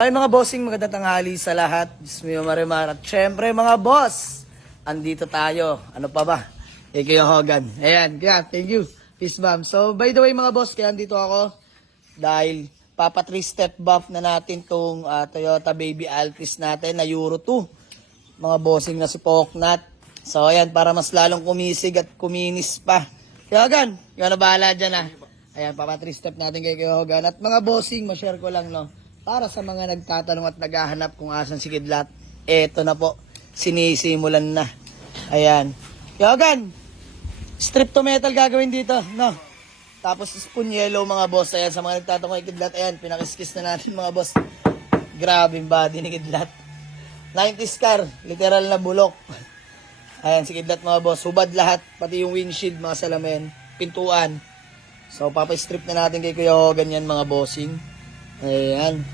Ay mga bossing, magandang tanghali sa lahat. Dismiyo Marimar. At syempre mga boss, andito tayo. Ano pa ba? Kuya Hogan. Ayan, kaya, thank you. Peace bomb. So by the way mga boss, kaya andito ako dahil papa 3-step buff na natin tong Toyota Baby Altis natin na Euro 2. Mga bossing na si Poknat. So ayan, para mas lalong kumisig at kuminis pa. Kuya Hogan, yun na bahala dyan Ayan, papa 3-step natin kay Kuya Hogan. At mga bossing, ma-share ko lang para sa mga nagtatanong at naghahanap kung asan si Kidlat, eto na po, sinisimulan na. Ayan. Yogan, strip to metal gagawin dito, no? Tapos spoon yellow mga boss. Ayan, sa mga nagtatanong kay Kidlat, ayan, pinakiskis na natin mga boss. Grabe yung body ni Kidlat. 90s car, literal na bulok. Ayan, si Kidlat mga boss. Hubad lahat, pati yung windshield, mga salamin, pintuan. So, papastrip na natin kay Kuya Hogan yan mga bossing. Ayan.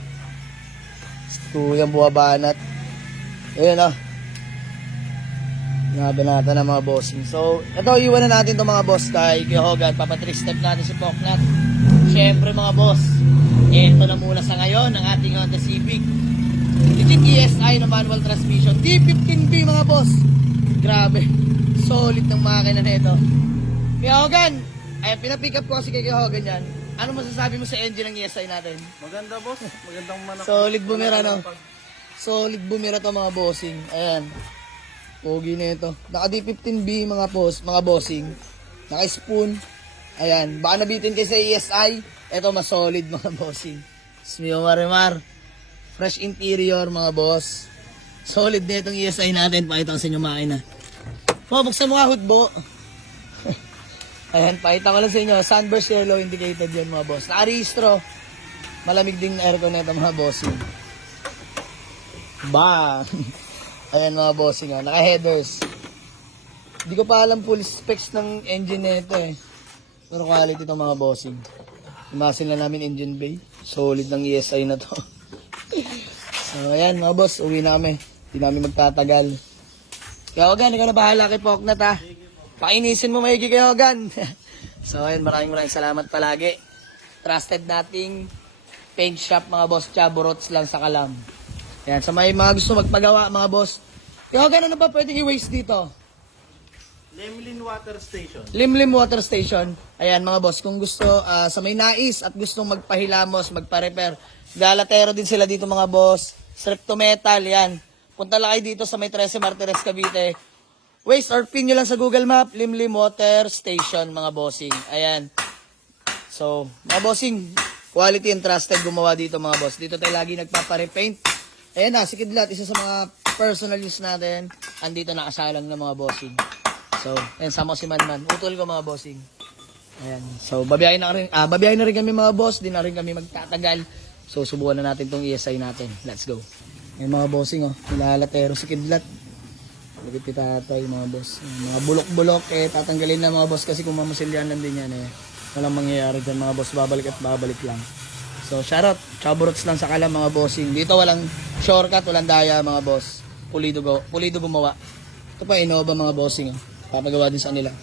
Tuyang buwabanat. Ayan Nabanata na mga bossing. So, ito, iwan na natin itong mga boss kay Kuya Hogan. Papa 3-step natin si Poknat. Siyempre mga boss, ito na muna sa ngayon ang ating Honda Civic. Legit ESI na manual transmission. T15B mga boss. Grabe. Solid ng makina na ito. Kuya Hogan, ay pinapick up ko kasi kay Kuya Hogan yan. Ano masasabi mo sa engine ng ESI natin? Maganda boss, magandang manak. Solid bumira Solid bumira to mga bossing. Ayan. Pogi na ito. Naka D15B mga bossing. Naka spoon. Ayan. Baka nabitin kayo sa ESI. Ito mas solid mga bossing. Dismiyo Marimar. Fresh interior mga boss. Solid na itong ESI natin. Pakita ko sa inyo makina. Buksan mo nga hudbo. Ayan, pakita ko lang sa inyo. Sunburst yellow indicated yan mga boss. Nakarehistro. Malamig din na aircon nito mga bossing. Bang! Ayan mga bossing naka-headers. Hindi ko pa alam full specs ng engine nito Pero quality ito mga bossing. Imasin na namin engine bay. Solid ng ESI na to. So ayan mga boss, uwi na kami. Hindi namin magtatagal. Kaya Hogan, ikaw na bahala kay Poknat Painisin mo maigi kay Hogan. So ayun, maraming salamat palagi. Trusted nating paint shop mga boss, Chaborots lang sa Kalam. Ayan, sa may mga gusto magpagawa mga boss. Kay Hogan, ano ba pwedeng i-waste dito? Limlim Water Station. Limlim Water Station. Ayan mga boss, kung gusto sa may nais at gustong magpahilamos, magpa-repair, galatero din sila dito mga boss. Strip to metal, yan. Punta lang kayo dito sa may 13 Martires, Cavite. Waste or pin nyo lang sa Google Map, Limlim Water Station, mga bossing. Ayan. So, mga bossing, quality and trusted gumawa dito, mga boss. Dito tayo lagi nagpaparepaint. Ayan si Kidlat, isa sa mga personal use natin. Andito nakasalang na mga bossing. So, ayan, sama si Manman. Utol ko, mga bossing. Ayan. So, babiyahin na rin kami, mga boss. Di na rin kami magtatagal. So, subukan na natin tong ESI natin. Let's go. Ayan, mga bossing, nilalatero si Kidlat. Lagit ni tatay mga boss. Mga bulok-bulok tatanggalin na mga boss kasi kung mamasilyanan din yan walang mangyayari dyan mga boss. Babalik at babalik lang. So shoutout. Chaborots lang sa Kalam mga bossing. Dito walang shortcut, walang daya mga boss. Pulido gumawa. Ito pa Innova mga bossing. Papagawa din sa nila.